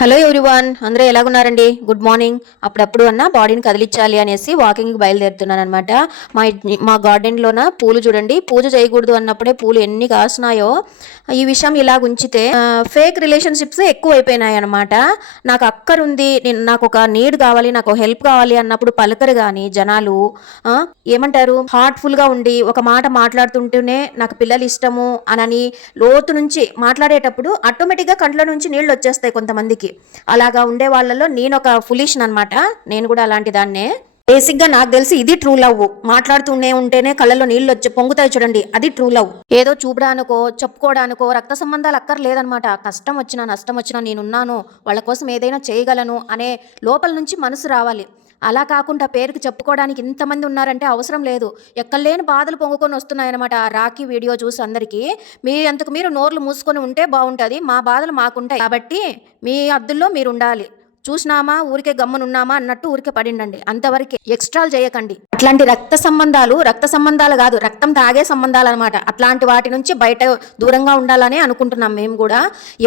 Hello everyone అందరూ ఎలాగున్నారండి? Good morning. అప్పుడప్పుడు అన్న బాడీని కదిలించాలి అనేసి వాకింగ్కి బయలుదేరుతున్నాను అనమాట మా మా గార్డెన్లోన పూలు చూడండి. పూజ చేయకూడదు అన్నప్పుడే పూలు ఎన్ని కాస్తున్నాయో. ఈ విషయం ఇలా ఉంచితే ఫేక్ రిలేషన్షిప్స్ ఎక్కువ అయిపోయినాయి అనమాట నాకు అక్కరుంది నేను నాకు ఒక నీడ్ కావాలి నాకు హెల్ప్ కావాలి అన్నప్పుడు పలకరు కానీ జనాలు ఏమంటారు? హార్ట్ఫుల్గా ఉండి ఒక మాట మాట్లాడుతుంటేనే నాకు పిల్లలు ఇష్టము అనని లోతు నుంచి మాట్లాడేటప్పుడు ఆటోమేటిక్గా కంట్లో నుంచి నీళ్ళు వచ్చేస్తాయి కొంతమందికి. అలాగా ఉండే వాళ్ళలో నేను ఒక ఫులిషన్ అనమాట నేను కూడా అలాంటి దాన్నే. బేసిక్గా నాకు తెలిసి ఇది ట్రూ లవ్ మాట్లాడుతూనే ఉంటేనే కళ్ళలో నీళ్ళు వచ్చి పొంగుతాయి చూడండి అది ట్రూ లవ్ ఏదో చూపడానికో చెప్పుకోవడానికో రక్త సంబంధాలు అక్కర్లేదనమాట కష్టం వచ్చినా నష్టం వచ్చినా నేనున్నాను వాళ్ళ కోసం ఏదైనా చేయగలను అనే లోపల నుంచి మనసు రావాలి. అలా కాకుండా పేరుకి చెప్పుకోవడానికి ఇంతమంది ఉన్నారంటే అవసరం లేదు. ఎక్కలేని బాధలు పొంగుకొని వస్తున్నాయన్నమాట ఆ రాఖీ వీడియో చూసి అందరికీ. మీ అంతకు మీరు నోర్లు మూసుకొని ఉంటే బాగుంటుంది మా బాధలు మాకుంటాయి. కాబట్టి మీ అద్దుల్లో మీరు ఉండాలి చూసినామా ఊరికే గమ్మునున్నామా అన్నట్టు ఊరికే పడిండండి. అంతవరకే ఎక్స్ట్రాలు చేయకండి. అట్లాంటి రక్త సంబంధాలు రక్త సంబంధాలు కాదు రక్తం తాగే సంబంధాలు అనమాట అట్లాంటి వాటి నుంచి బయట దూరంగా ఉండాలని అనుకుంటున్నాం మేము కూడా.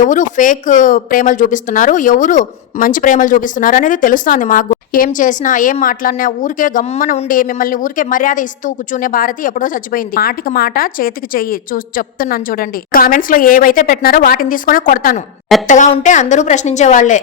ఎవరు ఫేక్ ప్రేమలు చూపిస్తున్నారు ఎవరు మంచి ప్రేమలు చూపిస్తున్నారు అనేది తెలుస్తుంది మాకు. ఏం చేసినా ఏం మాట్లాడినా ఊరికే గమ్మన ఉండి మిమ్మల్ని ఊరికే మర్యాద ఇస్తూ కూర్చునే భారతి ఎప్పుడో చచ్చిపోయింది. మాటికి మాట చేతికి చెయ్యి చూ చెప్తున్నాను చూడండి. కామెంట్స్లో ఏవైతే పెట్టినారో వాటిని తీసుకొని కొడతాను. మెత్తగా ఉంటే అందరూ ప్రశ్నించే వాళ్ళే.